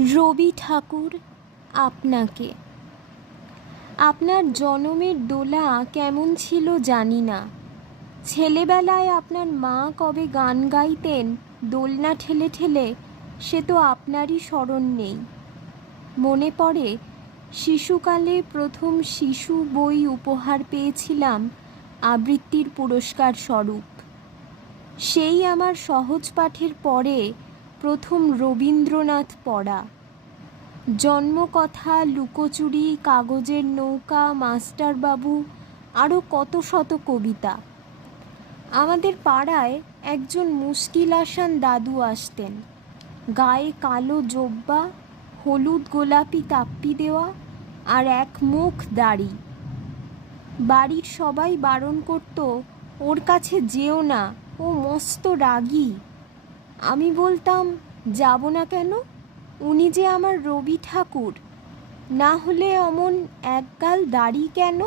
রবি ঠাকুর আপনাকে। আপনার জনমের দোলা কেমন ছিল জানি না। ছেলেবেলায় আপনার মা কবে গান গাইতেন, দোলনা ঠেলে ঠেলে, সে তো আপনারই স্মরণ নেই। মনে পড়ে, শিশুকালে প্রথম শিশু বই উপহার পেয়েছিলাম আবৃত্তির পুরস্কার স্বরূপ। সেই আমার সহজ পাঠের পরে প্রথম রবীন্দ্রনাথ পড়া। জন্মকথা, লুকোচুরি, কাগজের নৌকা, মাস্টারবাবু আরও কত শত কবিতা। আমাদের পাড়ায় একজন মুশকিল আসান দাদু আসতেন। গায়ে কালো জোব্বা, হলুদ গোলাপি তাপ্পি দেওয়া আর এক মুখ দাড়ি। বাড়ির সবাই বারণ করত, ওর কাছে যেও না, ও মস্ত রাগী। আমি বলতাম, যাব না কেন? উনি যে আমার রবি ঠাকুর, না হলে অমন একগাল দাড়ি কেন?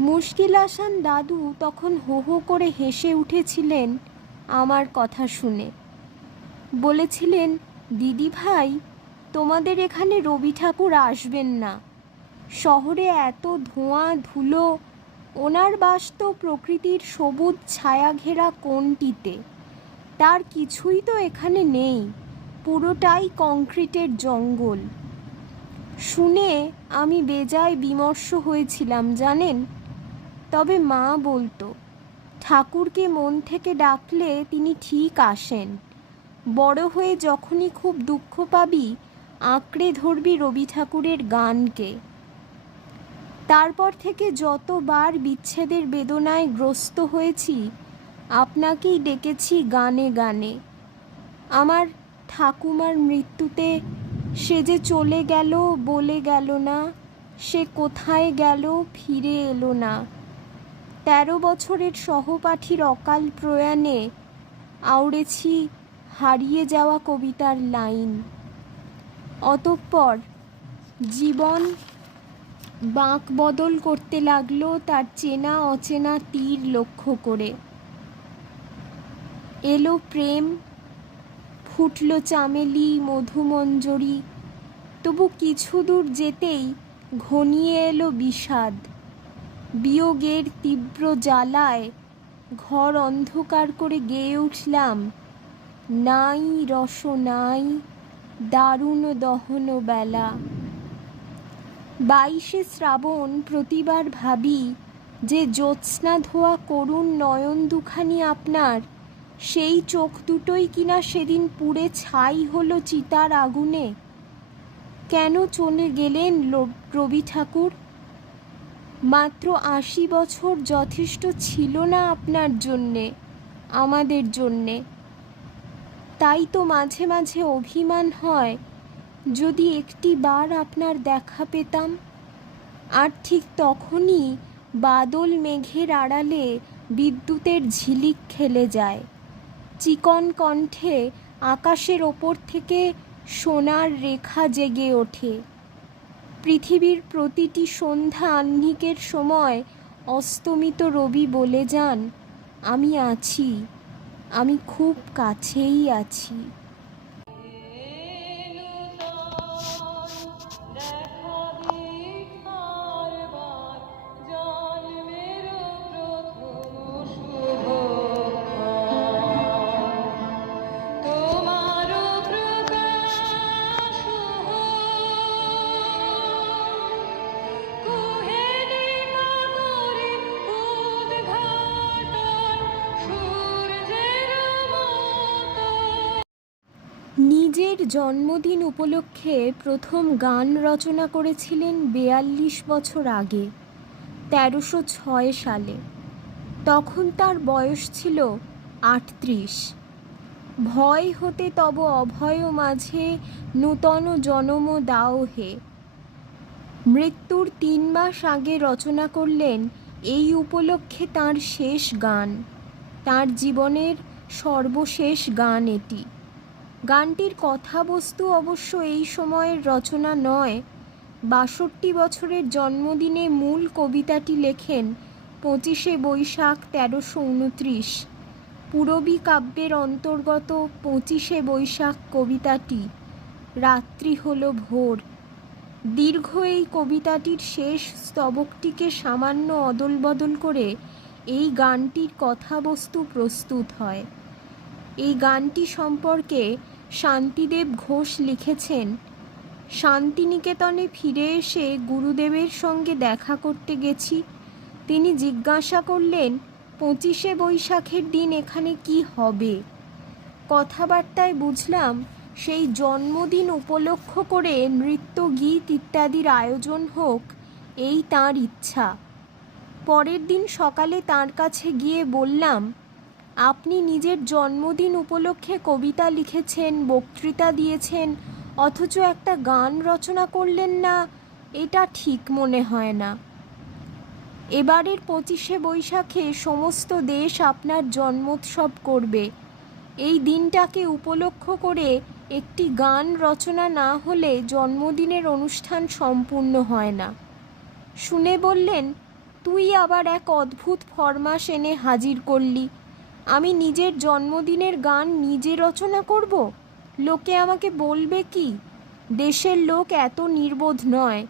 মুশকিল আসান দাদু তখন হো হো করে হেসে উঠেছিলেন আমার কথা শুনে। বলেছিলেন, দিদি ভাই, তোমাদের এখানে রবি ঠাকুর আসবেন না। শহরে এত ধোঁয়া ধুলো, ওনার বাস তো প্রকৃতির সবুজ ছায়া ঘেরা কোণটিতে। তার কিছুই তো এখানে নেই, পুরোটাই কংক্রিটের জঙ্গল। শুনে আমি বেজায় বিমর্ষ হয়েছিলাম, জানেন? তবে মা বলতো, ঠাকুরকে মন থেকে ডাকলে তিনি ঠিক আসেন। বড় হয়ে যখনই খুব দুঃখ পাবি, আঁকড়ে ধরবি রবি ঠাকুরের গানকে। তারপর থেকে যতবার বিচ্ছেদের বেদনায় গ্রস্ত হয়েছি আপনাকেই ডেকেছি গানে গানে। আমার ঠাকুমার মৃত্যুতে সে যে চলে গেল বলে গেল না, সে কোথায় গেল ফিরে এলো না। তেরো বছরের সহপাঠীর অকাল প্রয়াণে আউড়েছি হারিয়ে যাওয়া কবিতার লাইন। অতঃপর জীবন বাঁক বদল করতে লাগল তার চেনা অচেনা তীর লক্ষ্য করে। এলো প্রেম, ফুটল চামেলি, মধুমঞ্জরি। তবু কিছু দূর যেতেই ঘনিয়ে এলো বিষাদ। বিয়োগের তীব্র জ্বালায় ঘর অন্ধকার করে গেয়ে উঠলাম। নাই রস, নাই দারুণ দহন বেলা। বাইশে শ্রাবণ প্রতিবার ভাবি যে জ্যোৎস্না ধোয়া করুণ নয়ন দুখানি আপনার সেই চোখ দুটোই কিনা সেদিন পুড়ে ছাই হলো চিতার আগুনে। কেন চলে গেলেন রবি ঠাকুর? মাত্র আশি বছর যথেষ্ট ছিল না আপনার জন্যে, আমাদের জন্যে। তাই তো মাঝে মাঝে অভিমান হয়, যদি একটি বার আপনার দেখা পেতাম। আর ঠিক তখনই বাদল মেঘের আড়ালে বিদ্যুতের ঝিলিক খেলে যায়। চিকন কণ্ঠে আকাশের ওপর থেকে সোনার রেখা জেগে ওঠে। পৃথিবীর প্রতিটি সন্ধ্যা আহ্নিকের সময় অস্তমিত রবি বলে যান, আমি আছি, আমি খুব কাছেই আছি। নিজের জন্মদিন উপলক্ষে প্রথম গান রচনা করেছিলেন বেয়াল্লিশ বছর আগে, তেরোশো ছয় সালে। তখন তার বয়স ছিল আটত্রিশ। ভয় হতে তব অভয় মাঝে নূতন জনম দাও হে। মৃত্যুর তিন মাস আগে রচনা করলেন এই উপলক্ষে তার শেষ গান, তার জীবনের সর্বশেষ গান এটি। গানটির কথাবস্তু অবশ্য এই সময়ের রচনা নয়। বাষট্টি বছরের জন্মদিনে মূল কবিতাটি লেখেন পঁচিশে বৈশাখ তেরোশো উনত্রিশ। পূরবী কাব্যের অন্তর্গত পঁচিশে বৈশাখ কবিতাটি, রাত্রি হলো ভোর দীর্ঘ এই কবিতাটির শেষ স্তবকটিকে সামান্য অদল বদল করে এই গানটির কথাবস্তু প্রস্তুত হয়। এই গানটি সম্পর্কে শান্তিদেব ঘোষ লিখেছেন, শান্তিনিকেতনে ফিরে এসে গুরুদেবের সঙ্গে দেখা করতে গেছি। তিনি জিজ্ঞাসা করলেন, পঁচিশে বৈশাখের দিন এখানে কি হবে? কথাবার্তায় বুঝলাম, সেই জন্মদিন উপলক্ষ করে নৃত্য গীত ইত্যাদির আয়োজন হোক, এই তাঁর ইচ্ছা। পরের দিন সকালে তার কাছে গিয়ে বললাম আপনি নিজের জন্মদিন উপলক্ষে কবিতা লিখেছেন, বক্তৃতা দিয়েছেন, অথচ একটা গান রচনা করলেন না, এটা ঠিক মনে হয় না। এবারের পঁচিশে বৈশাখে সমস্ত দেশ আপনার জন্মোৎসব করবে। এই দিনটাকে উপলক্ষ করে একটি গান রচনা না হলে জন্মদিনের অনুষ্ঠান সম্পূর্ণ হয় না। শুনে বললেন, তুই আবার এক অদ্ভুত ফরমাস এনে হাজির করলি। আমি নিজের জন্মদিনের গান নিজে রচনা করব? লোকে আমাকে বলবে কি? দেশের লোক এত নির্বোধ নয়।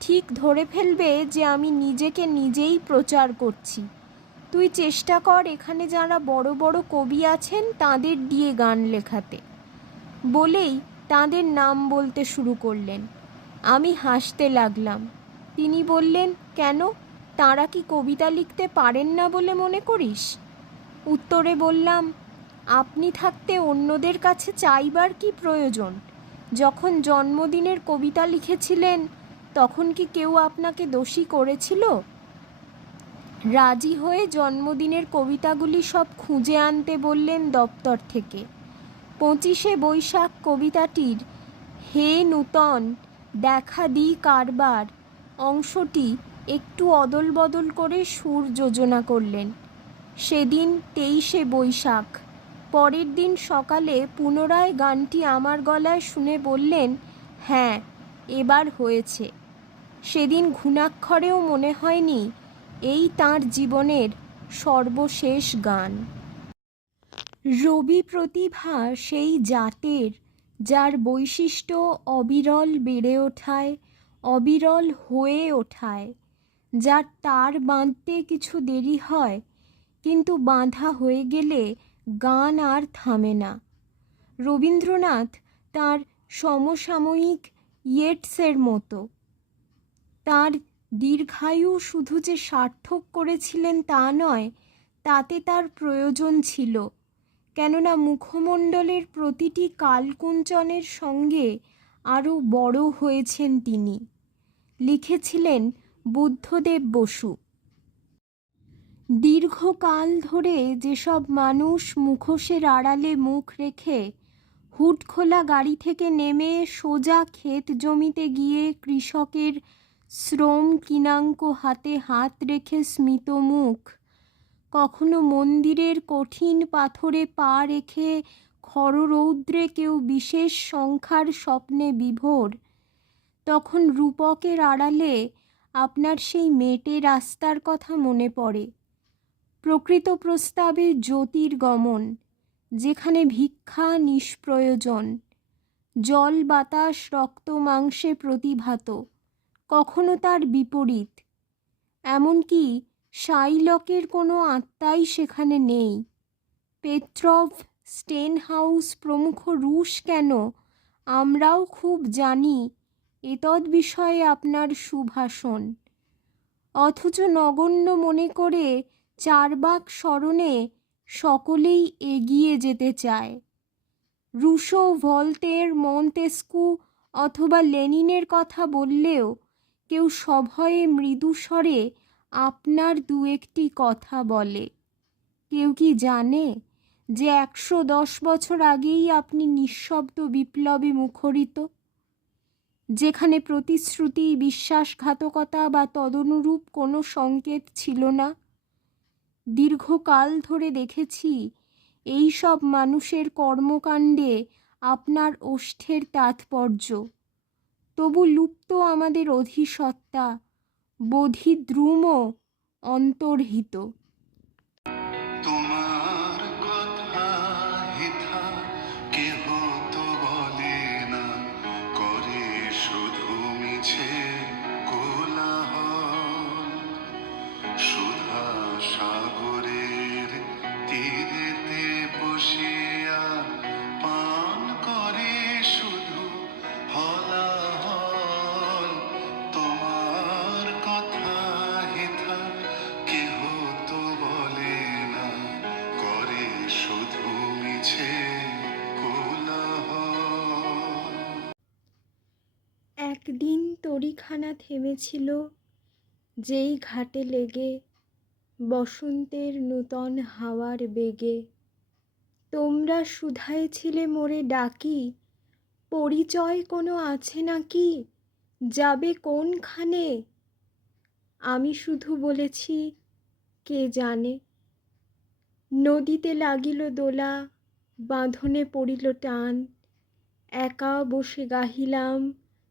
ঠিক ধরে ফেলবে যে আমি নিজেকে নিজেই প্রচার করছি। তুই চেষ্টা কর এখানে যারা বড় বড় কবি আছেন তাদের দিয়ে গান লেখাতে। বলেই তাদের নাম বলতে শুরু করলেন। আমি হাসতে লাগলাম। তিনি বললেন, কেন? তারা কি কবিতা লিখতে পারেন না বলে মনে করিস? উত্তরে বললাম, আপনি থাকতে অন্যদের কাছে চাইবার কি প্রয়োজন? যখন জন্মদিনের কবিতা লিখেছিলেন, তখন কি কেউ আপনাকে দোষী করেছিল? রাজি হয়ে জন্মদিনের কবিতাগুলি সব খুঁজে আনতে বললেন দপ্তর থেকে। পঁচিশে বৈশাখ কবিতাটির, হে নূতন, দেখা দি কারবার। অংশটি একটু অদল বদল করে সুর যোজনা করলেন। সেদিন তেইশে বৈশাখ। পরের দিন সকালে পুনরায় গানটি আমার গলায় শুনে বললেন হ্যাঁ এবার হয়েছে। সেদিন ঘুণাক্ষরেও মনে হয়নি, এই তাঁর জীবনের সর্বশেষ গান। রবি প্রতিভা সেই জাতের, যার বৈশিষ্ট্য অবিরল বেড়ে ওঠায়, অবিরল হয়ে ওঠায়। যার তার বাঁধতে কিছু দেরি হয় কিন্তু বাঁধা হয়ে গেলে গান আর থামে না। রবীন্দ্রনাথ তার সমসাময়িক ইয়েটসের মতো। তার দীর্ঘায়ু শুধু যে সার্থক করেছিলেন তা নয়, তাতে তার প্রয়োজন ছিল। কেননা মুখমণ্ডলের প্রতিটি কালকুঞ্চনের সঙ্গে আরও বড় হয়েছেন তিনি। লিখেছিলেন বুদ্ধদেব বসু। দীর্ঘকাল ধরে যেসব মানুষ মুখোশের আড়ালে মুখ রেখে হুট খোলা গাড়ি থেকে নেমে সোজা ক্ষেত জমিতে গিয়ে কৃষকের শ্রম কিনাঙ্ক হাতে হাত রেখে স্মিত মুখ, কখনো মন্দিরের কঠিন পাথরে পা রেখে খররৌদ্রে কেউ বিশেষ সংখ্যার স্বপ্নে বিভোর, তখন রূপকের আড়ালে আপনার সেই মেটে রাস্তার কথা মনে পড়ে। প্রকৃত প্রস্তাবে জ্যোতির গমন যেখানে ভিক্ষা নিষ্প্রয়োজন, জল বাতাস রক্ত মাংসে প্রতিভাত, কখনো তার বিপরীত। এমনকি শাইলকের কোনো আত্মাই সেখানে নেই। পেট্রভ স্টেনহাউস প্রমুখ রুশ কেন? আমরাও খুব জানি এতদ বিষয়ে আপনার সুভাষণ। অথচ নগণ্য মনে করে চারবাক স্মরণে সকলেই এগিয়ে যেতে চায়। রুশো ভলতের মন্তেস্কু অথবা লেনিনের কথা বললেও কেউ সভয়ে মৃদু স্বরে আপনার দু একটি কথা বলে। কেউ কি জানে যে একশো দশ বছর আগেই আপনি নিঃশব্দ বিপ্লবে মুখরিত? যেখানে প্রতিশ্রুতি, বিশ্বাসঘাতকতা বা তদনুরূপ কোনো সংকেত ছিল না? দীর্ঘকাল ধরে দেখেছি, এই সব মানুষের কর্মকাণ্ডে আপনার ওষ্ঠের তাৎপর্য। তবু লুপ্ত আমাদের অধিসত্তা বোধিদ্রুম অন্তর্হিত। তরিখানা থেমেছিল যেই ঘাটে লেগে বসন্তের নূতন হাওয়ার বেগে। তোমরা শুধাইছিলে মোরে ডাকি, পরিচয় কোনো আছে নাকি, যাবে কোনখানে? আমি শুধু বলেছি, কে জানে। নদীতে লাগিল দোলা, বাঁধনে পড়িল টান, একা বসে গাহিলাম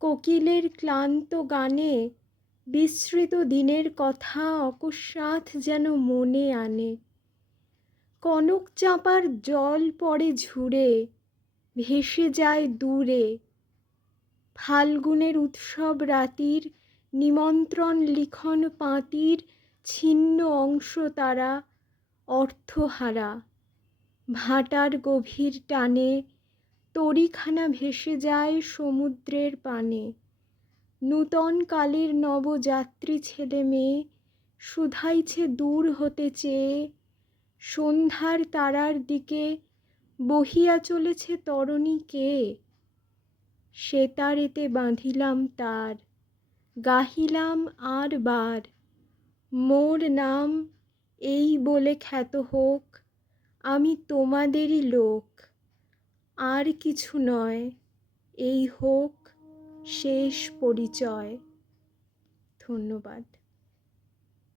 কোকিলের ক্লান্ত গানে বিস্মৃত দিনের কথা অকস্মাৎ যেন মনে আনে। কনক চাঁপার জল পড়ে ঝুড়ে, ভেসে যায় দূরে। ফাল্গুনের উৎসব রাতির নিমন্ত্রণ লিখন পাঁতির ছিন্ন অংশ তারা অর্থহারা। ভাটার গভীর টানে তরিখানা ভেসে যায় সমুদ্রের পানে। নূতন কালের নবযাত্রী ছেলে মেয়ে শুধাইছে দূর হতে চেয়ে। সন্ধ্যার তারার দিকে বহিয়া চলেছে তরণী কে? সেতারেতে বাঁধিলাম তার, গাহিলাম আর বার। মোর নাম এই বলে খ্যাত হোক, আমি তোমাদেরই লোক। আর কিছু নয় এই হোক শেষ পরিচয়। ধন্যবাদ।